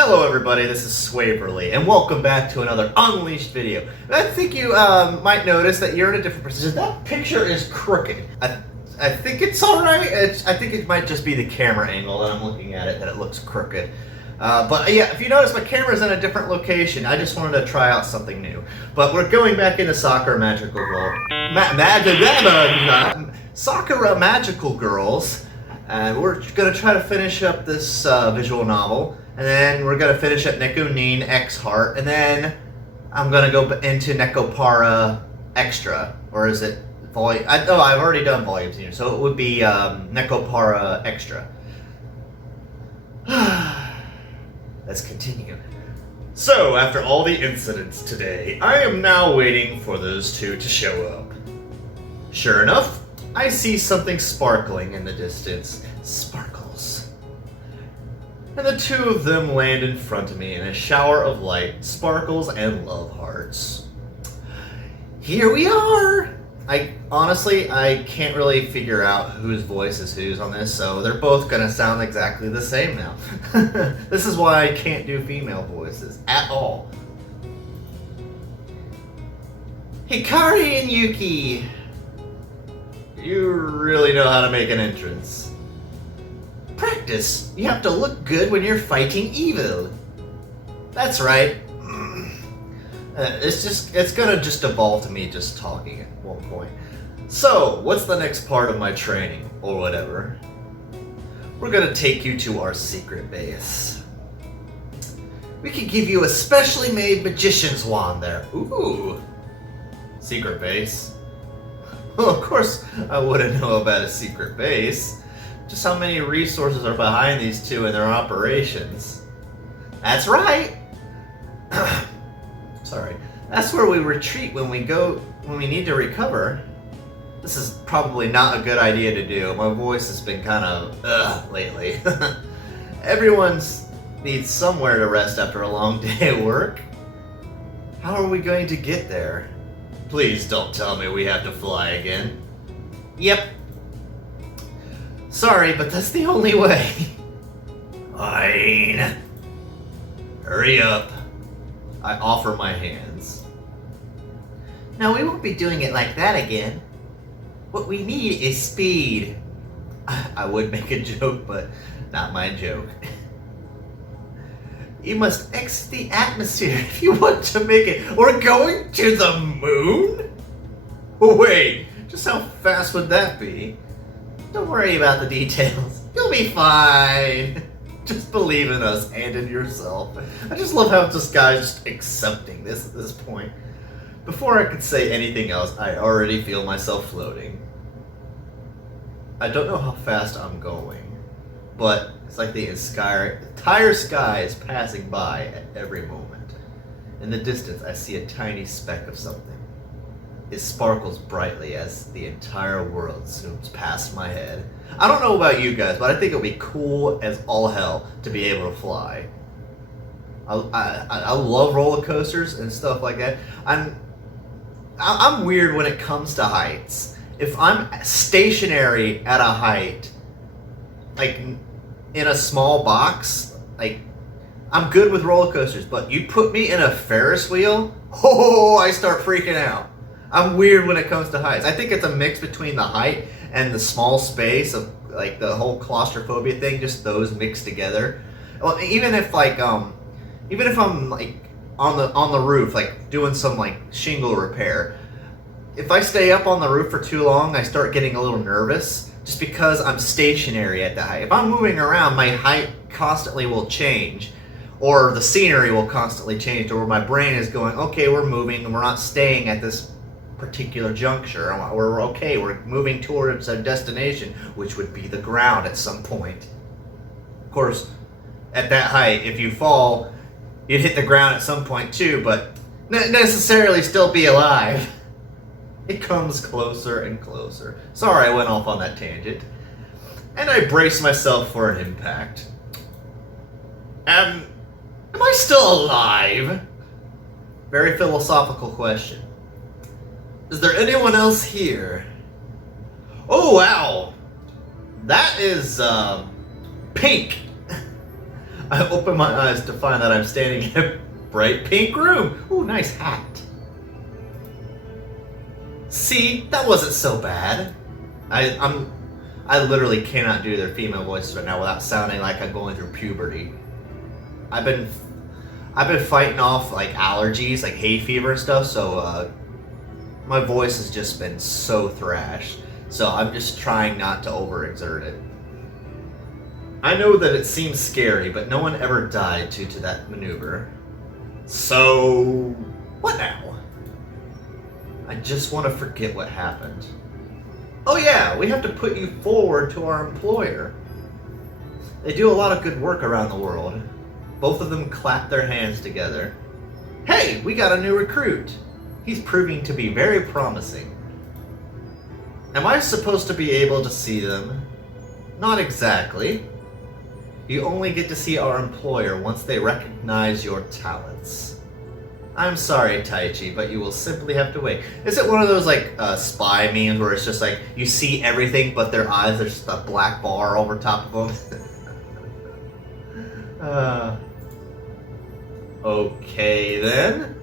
Hello everybody, this is Swaverly, and welcome back to another Unleashed video. I think you might notice that you're in a different position. That picture is crooked. I think it's alright. I think it might just be the camera angle that I'm looking at it that it looks crooked. But yeah, if you notice, my camera's in a different location. I just wanted to try out something new. But we're going back into Sakura Magical Girl. Sakura Magical Girls. And we're going to try to finish up this visual novel. And then we're going to finish up Neko Nin X Heart. And then I'm going to go into Nekopara Extra. Or is it volume? I've already done volumes here. So it would be Nekopara Extra. Let's continue. So, after all the incidents today, I am now waiting for those two to show up. Sure enough, I see something sparkling in the distance. Sparkles. And the two of them land in front of me in a shower of light, sparkles, and love hearts. Here we are! Honestly, I can't really figure out whose voice is whose on this, so they're both gonna sound exactly the same now. This is why I can't do female voices at all. Hikari and Yuki! You really know how to make an entrance. Practice! You have to look good when you're fighting evil. That's right. It's gonna just evolve to me just talking at one point. So, what's the next part of my training, or whatever? We're gonna take you to our secret base. We can give you a specially made magician's wand there. Ooh! Secret base? Well, of course I wouldn't know about a secret base. Just how many resources are behind these two and their operations. That's right! Sorry. That's where we retreat when we need to recover. This is probably not a good idea to do. My voice has been kind of lately. Everyone needs somewhere to rest after a long day at work. How are we going to get there? Please don't tell me we have to fly again. Yep. Sorry, but that's the only way. Fine. Hurry up. I offer my hands. No, we won't be doing it like that again. What we need is speed. I would make a joke, but not my joke. You must exit the atmosphere if you want to make it. We're going to the moon? Wait, just how fast would that be? Don't worry about the details. You'll be fine. Just believe in us and in yourself. I just love how this guy's just accepting this at this point. Before I could say anything else, I already feel myself floating. I don't know how fast I'm going, but it's like the entire sky is passing by at every moment. In the distance, I see a tiny speck of something. It sparkles brightly as the entire world zooms past my head. I don't know about you guys, but I think it would be cool as all hell to be able to fly. I love roller coasters and stuff like that. I'm weird when it comes to heights. If I'm stationary at a height, like in a small box, like I'm good with roller coasters, but you put me in a Ferris wheel, I start freaking out. I'm weird when it comes to heights. I think it's a mix between the height and the small space of like the whole claustrophobia thing, just those mixed together. Well, even if I'm like on the roof, like doing some like shingle repair, if I stay up on the roof for too long, I start getting a little nervous just because I'm stationary at the height. If I'm moving around, my height constantly will change, or the scenery will constantly change, or my brain is going, okay, we're moving and we're not staying at this particular juncture. We're okay, we're moving towards a destination, which would be the ground at some point. Of course, at that height, if you fall, you'd hit the ground at some point too, but not necessarily still be alive. It comes closer and closer. Sorry, I went off on that tangent. And I brace myself for an impact. Am I still alive? Very philosophical question. Is there anyone else here? Oh, wow. That is, pink. I open my eyes to find that I'm standing in a bright pink room. Ooh, nice hat. See, that wasn't so bad. I literally cannot do their female voices right now without sounding like I'm going through puberty. I've been fighting off like allergies, like hay fever and stuff, so my voice has just been so thrashed. So I'm just trying not to overexert it. I know that it seems scary, but no one ever died due to that maneuver. So, what now? I just want to forget what happened. Oh yeah, we have to put you forward to our employer. They do a lot of good work around the world. Both of them clap their hands together. Hey, we got a new recruit. He's proving to be very promising. Am I supposed to be able to see them? Not exactly. You only get to see our employer once they recognize your talents. I'm sorry, Taichi, but you will simply have to wait. Is it one of those like spy memes where it's just like you see everything but their eyes are just a black bar over top of them? Okay then.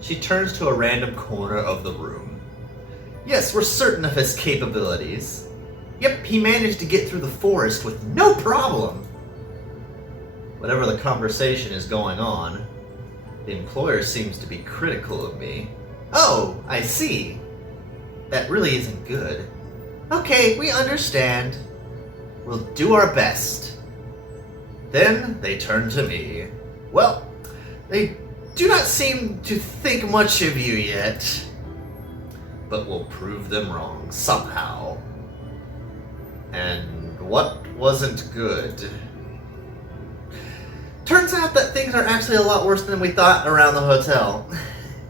She turns to a random corner of the room. Yes, we're certain of his capabilities. Yep, he managed to get through the forest with no problem. Whatever the conversation is going on, the employer seems to be critical of me. Oh, I see. That really isn't good. Okay, we understand. We'll do our best. Then they turn to me. Well, they do not seem to think much of you yet, but we'll prove them wrong somehow. And what wasn't good? Turns out that things are actually a lot worse than we thought around the hotel.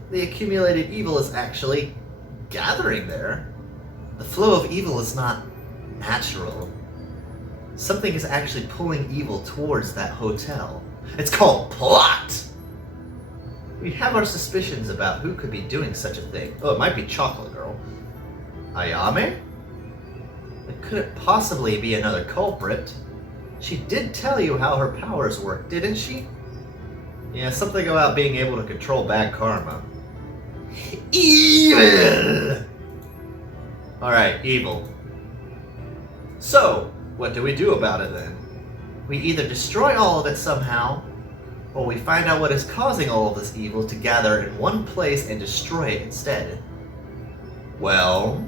The accumulated evil is actually gathering there. The flow of evil is not natural. Something is actually pulling evil towards that hotel. It's called plot! We have our suspicions about who could be doing such a thing. Oh, it might be Chocolate Girl. Ayame? It couldn't possibly be another culprit. She did tell you how her powers work, didn't she? Yeah, something about being able to control bad karma. Evil! Alright, evil. So, what do we do about it then? We either destroy all of it somehow, or we find out what is causing all of this evil to gather in one place and destroy it instead. Well,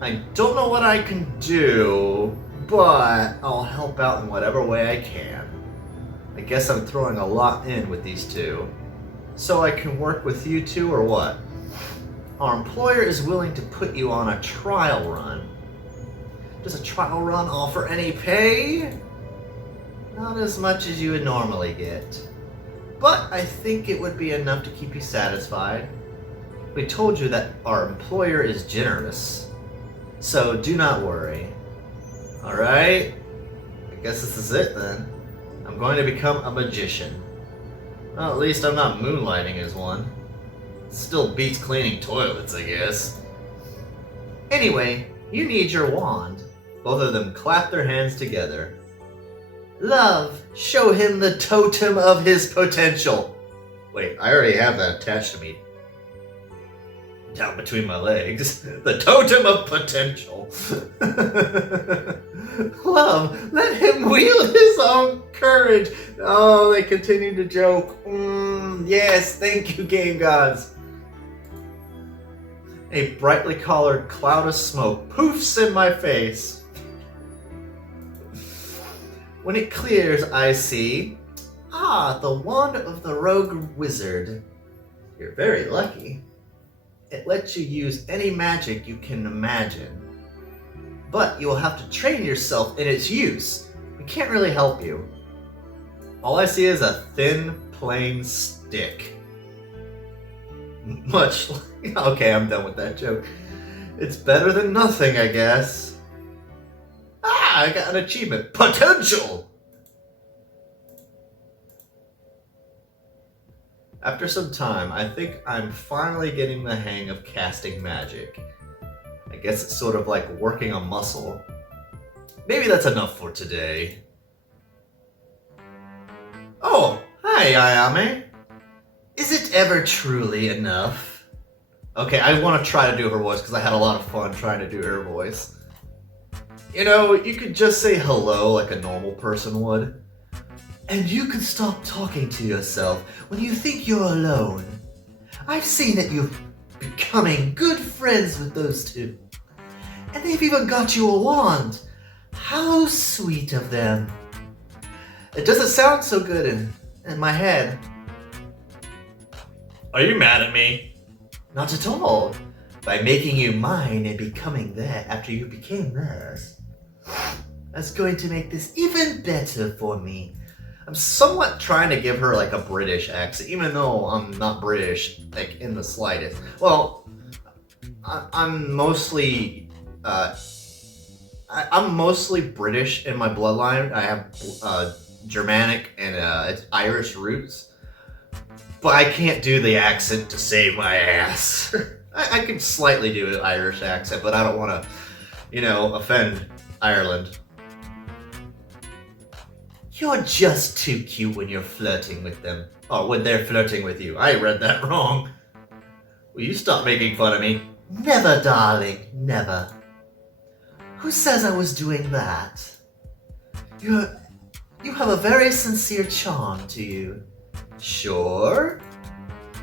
I don't know what I can do, but I'll help out in whatever way I can. I guess I'm throwing a lot in with these two. So I can work with you two or what? Our employer is willing to put you on a trial run. Does a trial run offer any pay? Not as much as you would normally get. But I think it would be enough to keep you satisfied. We told you that our employer is generous. So do not worry. Alright? I guess this is it then. I'm going to become a magician. Well, at least I'm not moonlighting as one. Still beats cleaning toilets, I guess. Anyway, you need your wand. Both of them clap their hands together. Love, show him the totem of his potential. Wait, I already have that attached to me. Down between my legs. The totem of potential. Love, let him wield his own courage. Oh, they continue to joke. Yes, thank you, game gods. A brightly colored cloud of smoke poofs in my face. When it clears, I see, the wand of the rogue wizard. You're very lucky. It lets you use any magic you can imagine. But you will have to train yourself in its use. We can't really help you. All I see is a thin, plain stick. Much like... Okay, I'm done with that joke. It's better than nothing, I guess. I got an achievement. Potential! After some time, I think I'm finally getting the hang of casting magic. I guess it's sort of like working a muscle. Maybe that's enough for today. Hi, Ayame. Is it ever truly enough? Okay, I want to try to do her voice because I had a lot of fun trying to do her voice. You know, you could just say hello like a normal person would. And you can stop talking to yourself when you think you're alone. I've seen that you're becoming good friends with those two. And they've even got you a wand. How sweet of them. It doesn't sound so good in my head. Are you mad at me? Not at all. By making you mine and becoming there after you became theirs. That's going to make this even better for me. I'm somewhat trying to give her like a British accent, even though I'm not British, like in the slightest. Well, I'm mostly I'm mostly British in my bloodline. I have Germanic and it's Irish roots, but I can't do the accent to save my ass. I can slightly do an Irish accent, but I don't want to, offend Ireland. You're just too cute when you're flirting with them. Oh, when they're flirting with you. I read that wrong. Will you stop making fun of me? Never, darling, never. Who says I was doing that? You have a very sincere charm to you. Sure?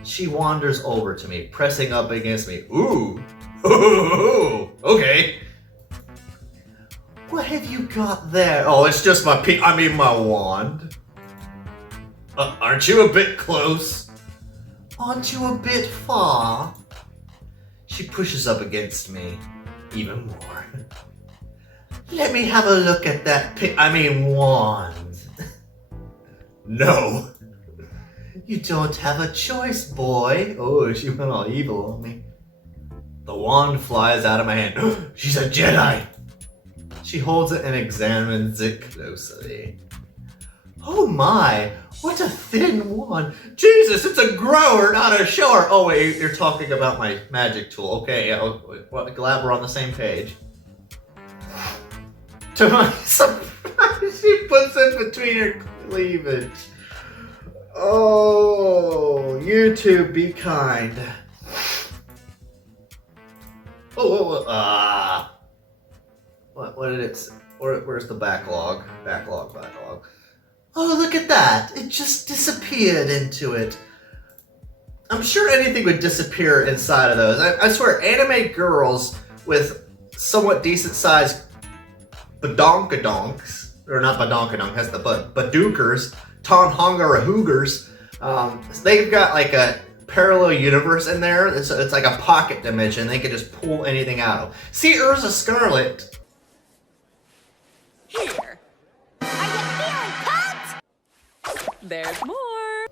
She wanders over to me, pressing up against me. Ooh. Okay. What have you got there? Oh, it's just my my wand. Aren't you a bit close? Aren't you a bit far? She pushes up against me even more. Let me have a look at that wand. No. You don't have a choice, boy. Oh, she went all evil on me. The wand flies out of my hand. She's a Jedi. She holds it and examines it closely. Oh my, what a thin wand. Jesus, it's a grower, not a shower. Oh wait, you're talking about my magic tool. Okay, glad we're on the same page. To my surprise, she puts it between her cleavage. Oh, you two, be kind. What did it say? Where's the backlog? Backlog. Oh, look at that. It just disappeared into it. I'm sure anything would disappear inside of those. I swear, anime girls with somewhat decent sized badonkadonks, or not badonkadonk, has the badookers, tonhongarahoogers, they've got like a parallel universe in there. It's like a pocket dimension. They can just pull anything out of. See Urza Scarlet. Here. Are you feeling pumped? There's more.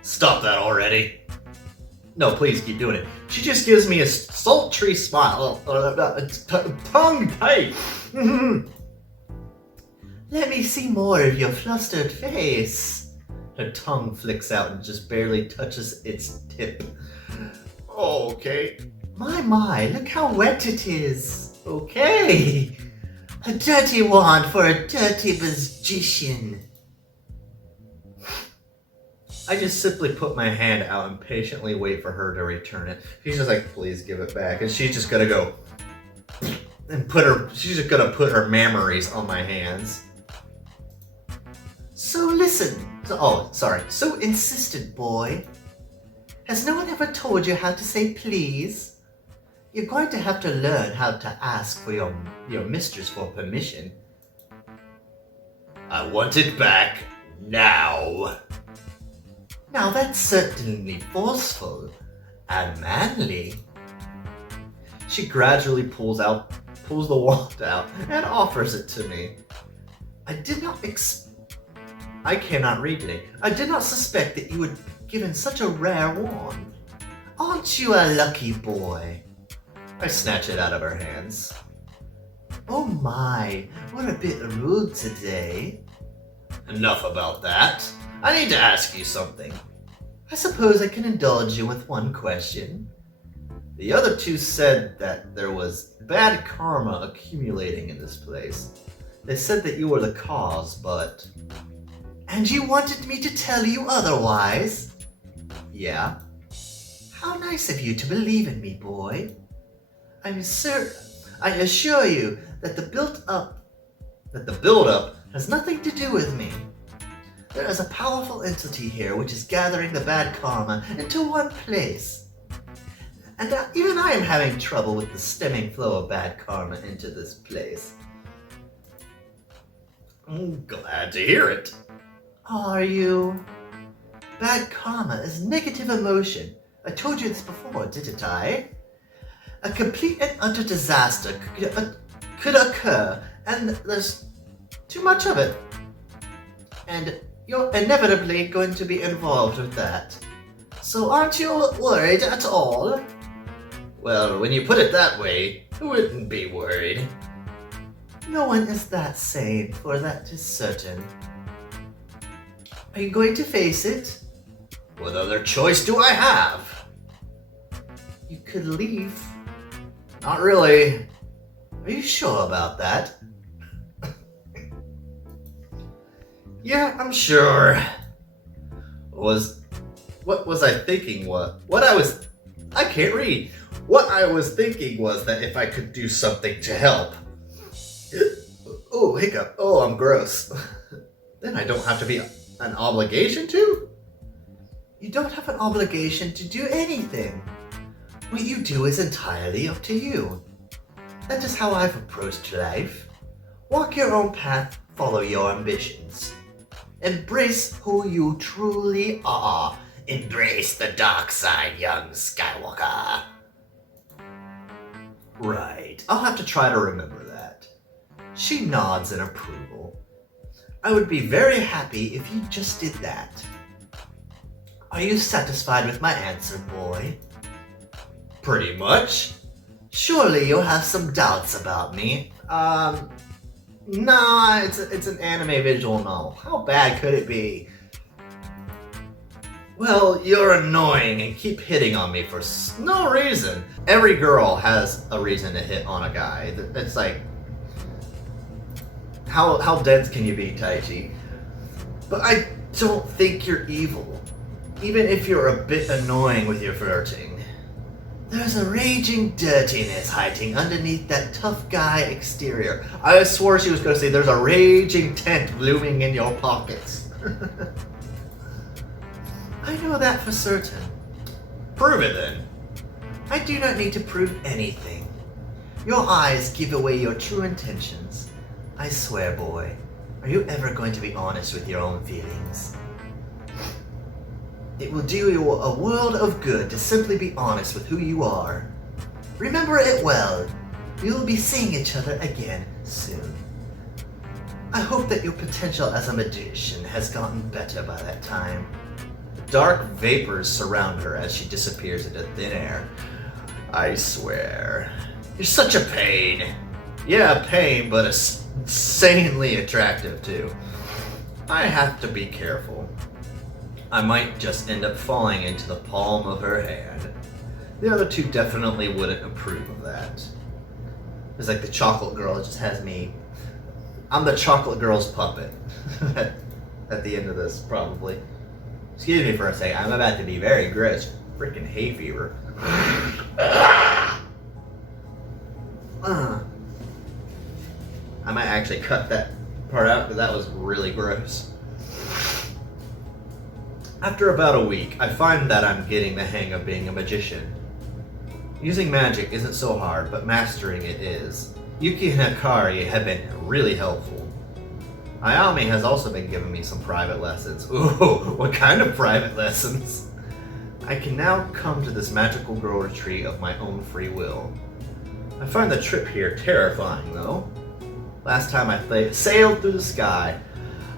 Stop that already. No, please keep doing it. She just gives me a sultry smile. Tongue tight. Let me see more of your flustered face. Her tongue flicks out and just barely touches its tip. Oh, okay. My, look how wet it is. Okay. A dirty wand for a dirty magician. I just simply put my hand out and patiently wait for her to return it. She's just like, please give it back. And she's just gonna go and she's just gonna put her memories on my hands. So listen. So insistent, boy. Has no one ever told you how to say please? You're going to have to learn how to ask for your mistress for permission. I want it back now. Now that's certainly forceful and manly. She gradually pulls the wand out and offers it to me. I cannot read today. I did not suspect that you would be given such a rare wand. Aren't you a lucky boy? I snatch it out of her hands. Oh my, we're a bit rude today. Enough about that. I need to ask you something. I suppose I can indulge you with one question. The other two said that there was bad karma accumulating in this place. They said that you were the cause, but... And you wanted me to tell you otherwise? Yeah. How nice of you to believe in me, boy. I assure you that the build-up has nothing to do with me. There is a powerful entity here which is gathering the bad karma into one place. And even I am having trouble with the stemming flow of bad karma into this place. I'm glad to hear it. Are you? Bad karma is negative emotion. I told you this before, didn't I? A complete and utter disaster could occur, and there's too much of it. And you're inevitably going to be involved with that. So aren't you worried at all? Well, when you put it that way, who wouldn't be worried? No one is that sane, for that is certain. Are you going to face it? What other choice do I have? You could leave. Not really. Are you sure about that? Yeah, I'm sure. What was I thinking? I can't read. What I was thinking was that if I could do something to help. Oh, hiccup. Oh, I'm gross. Then I don't have to be an obligation to? You don't have an obligation to do anything. What you do is entirely up to you. That is how I've approached life. Walk your own path, follow your ambitions. Embrace who you truly are. Embrace the dark side, young Skywalker. Right, I'll have to try to remember that. She nods in approval. I would be very happy if you just did that. Are you satisfied with my answer, boy? Pretty much. Surely you'll have some doubts about me. Nah, it's an anime visual novel. How bad could it be? Well, you're annoying and keep hitting on me for no reason. Every girl has a reason to hit on a guy. It's like, how dense can you be, Taichi? But I don't think you're evil. Even if you're a bit annoying with your flirting. There's a raging dirtiness hiding underneath that tough guy exterior. I swore she was going to say there's a raging tent blooming in your pockets. I know that for certain. Prove it then. I do not need to prove anything. Your eyes give away your true intentions. I swear, boy, are you ever going to be honest with your own feelings? It will do you a world of good to simply be honest with who you are. Remember it well. We will be seeing each other again soon. I hope that your potential as a magician has gotten better by that time. Dark vapors surround her as she disappears into thin air. I swear. You're such a pain. Yeah, pain, but insanely attractive too. I have to be careful. I might just end up falling into the palm of her hand. The other two definitely wouldn't approve of that. It's like the chocolate girl just has me. I'm the chocolate girl's puppet. At the end of this, probably. Excuse me for a second, I'm about to be very gross. Freaking hay fever. I might actually cut that part out because that was really gross. After about a week, I find that I'm getting the hang of being a magician. Using magic isn't so hard, but mastering it is. Yuki and Hikari have been really helpful. Ayami has also been giving me some private lessons. Ooh, what kind of private lessons? I can now come to this magical girl retreat of my own free will. I find the trip here terrifying, though. Last time I sailed through the sky,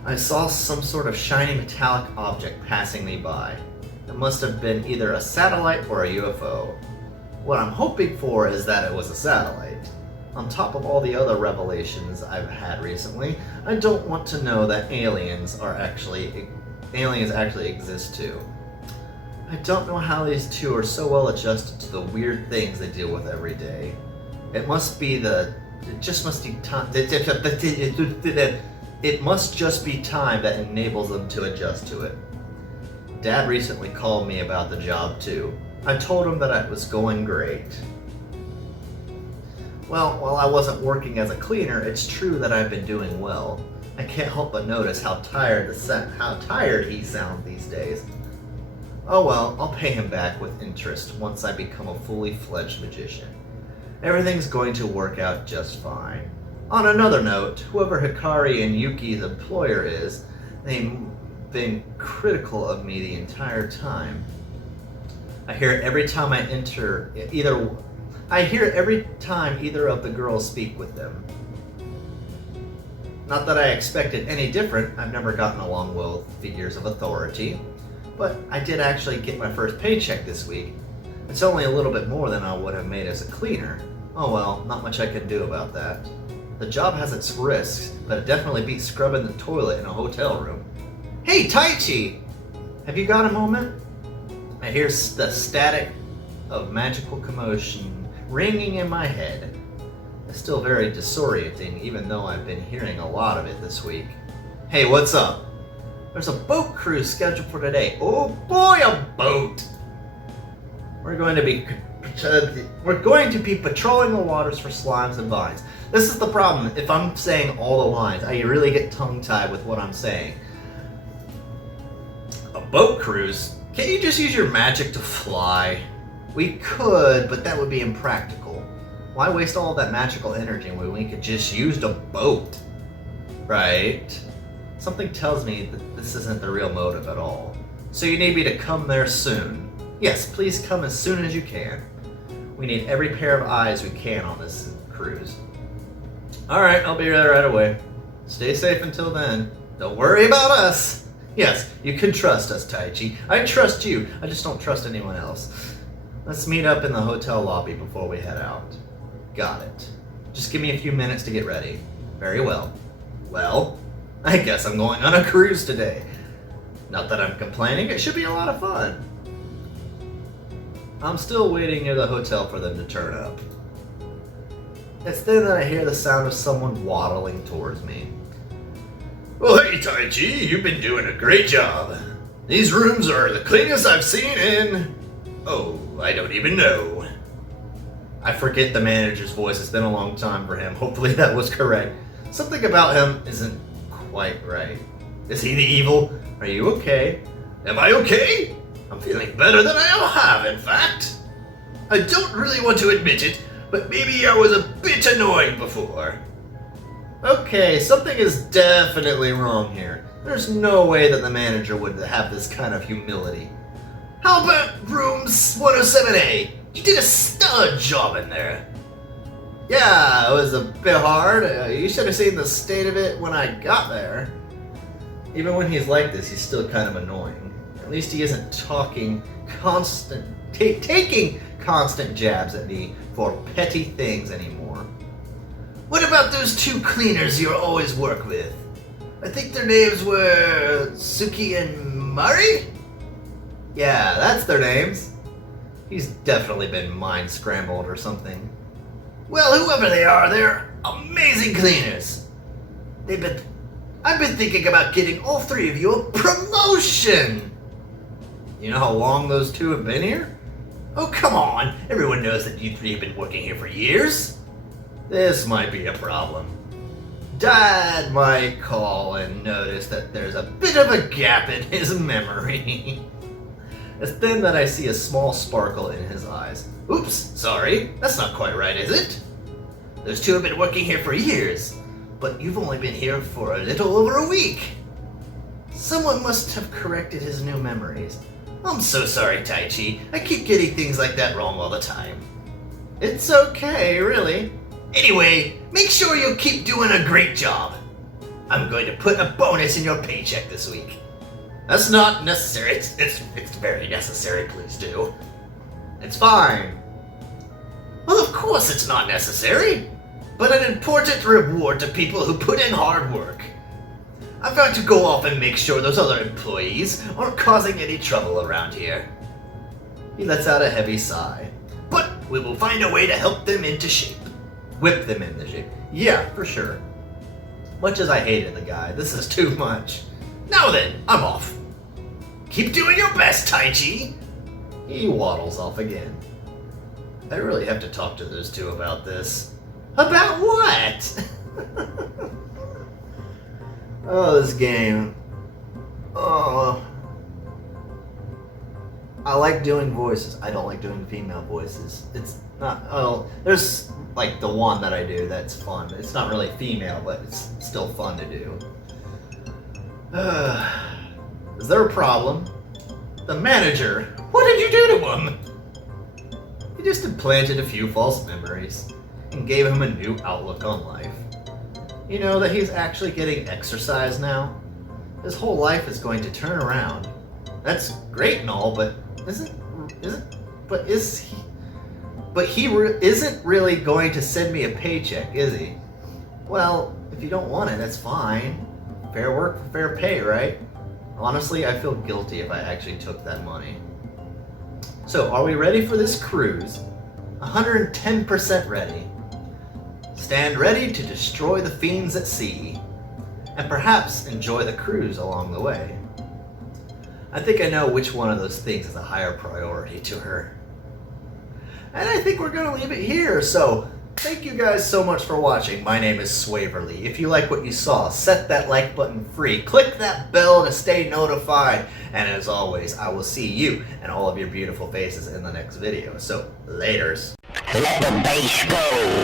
I saw some sort of shiny metallic object passing me by. It must have been either a satellite or a UFO. What I'm hoping for is that it was a satellite. On top of all the other revelations I've had recently, I don't want to know that aliens actually exist too. I don't know how these two are so well adjusted to the weird things they deal with every day. It just must be It must just be time that enables them to adjust to it. Dad recently called me about the job too. I told him that it was going great. Well, while I wasn't working as a cleaner, it's true that I've been doing well. I can't help but notice how tired he sounds these days. Oh well, I'll pay him back with interest once I become a fully fledged magician. Everything's going to work out just fine. On another note, whoever Hikari and Yuki's employer is, they've been critical of me the entire time. I hear it every time either of the girls speak with them. Not that I expected any different. I've never gotten along well with figures of authority. But I did actually get my first paycheck this week. It's only a little bit more than I would have made as a cleaner. Oh well, not much I can do about that. The job has its risks, but it definitely beats scrubbing the toilet in a hotel room. Hey, Taichi! Have you got a moment? I hear the static of magical commotion ringing in my head. It's still very disorienting, even though I've been hearing a lot of it this week. Hey, what's up? There's a boat cruise scheduled for today. Oh boy, a boat! We're going to be patrolling the waters for slimes and vines. This is the problem. If I'm saying all the lines, I really get tongue-tied with what I'm saying. A boat cruise? Can't you just use your magic to fly? We could, but that would be impractical. Why waste all that magical energy when we could just use a boat? Right? Something tells me that this isn't the real motive at all. So you need me to come there soon. Yes, please come as soon as you can. We need every pair of eyes we can on this cruise. Alright, I'll be there right away. Stay safe until then. Don't worry about us. Yes, you can trust us, Taichi. I trust you. I just don't trust anyone else. Let's meet up in the hotel lobby before we head out. Got it. Just give me a few minutes to get ready. Very well. Well, I guess I'm going on a cruise today. Not that I'm complaining, it should be a lot of fun. I'm still waiting near the hotel for them to turn up. It's then that I hear the sound of someone waddling towards me. Well, hey Taichi, you've been doing a great job. These rooms are the cleanest I've seen in... oh, I don't even know. I forget the manager's voice. It's been a long time for him. Hopefully that was correct. Something about him isn't quite right. Is he the evil? Are you okay? Am I okay? I'm feeling better than I ever have, in fact. I don't really want to admit it, but maybe I was a bit annoying before. Okay, something is definitely wrong here. There's no way that the manager would have this kind of humility. How about rooms 107A? You did a stellar job in there. Yeah, it was a bit hard. You should have seen the state of it when I got there. Even when he's like this, he's still kind of annoying. At least he isn't taking constant jabs at me for petty things anymore. What about those two cleaners you always work with? I think their names were Suki and Mari? Yeah, that's their names. He's definitely been mind scrambled or something. Well, whoever they are, they're amazing cleaners. I've been thinking about getting all three of you a promotion. You know how long those two have been here? Oh, come on. Everyone knows that you three have been working here for years. This might be a problem. Dad might call and notice that there's a bit of a gap in his memory. It's then that I see a small sparkle in his eyes. Oops, sorry. That's not quite right, is it? Those two have been working here for years, but you've only been here for a little over a week. Someone must have corrected his new memories. I'm so sorry, Taichi. I keep getting things like that wrong all the time. It's okay, really. Anyway, make sure you keep doing a great job. I'm going to put a bonus in your paycheck this week. That's not necessary. It's very necessary, please do. It's fine. Well, of course it's not necessary, but an important reward to people who put in hard work. I've got to go off and make sure those other employees aren't causing any trouble around here. He lets out a heavy sigh. But we will find a way to help them into shape. Whip them into shape. Yeah, for sure. Much as I hated the guy, this is too much. Now then, I'm off. Keep doing your best, Taichi. He waddles off again. I really have to talk to those two about this. About what? Oh, this game. Oh. I like doing voices. I don't like doing female voices. It's not, oh, there's like the one that I do that's fun. It's not really female, but it's still fun to do. Is there a problem? The manager. What did you do to him? He just implanted a few false memories and gave him a new outlook on life. You know that he's actually getting exercise now? His whole life is going to turn around. That's great and all, but isn't really going to send me a paycheck, is he? Well, if you don't want it, that's fine. Fair work for fair pay, right? Honestly, I feel guilty if I actually took that money. So, are we ready for this cruise? 110% ready. Stand ready to destroy the fiends at sea, and perhaps enjoy the cruise along the way. I think I know which one of those things is a higher priority to her. And I think we're going to leave it here, so thank you guys so much for watching. My name is Swaverly. If you like what you saw, set that like button free, click that bell to stay notified, and as always, I will see you and all of your beautiful faces in the next video. So, laters. Let the bass go!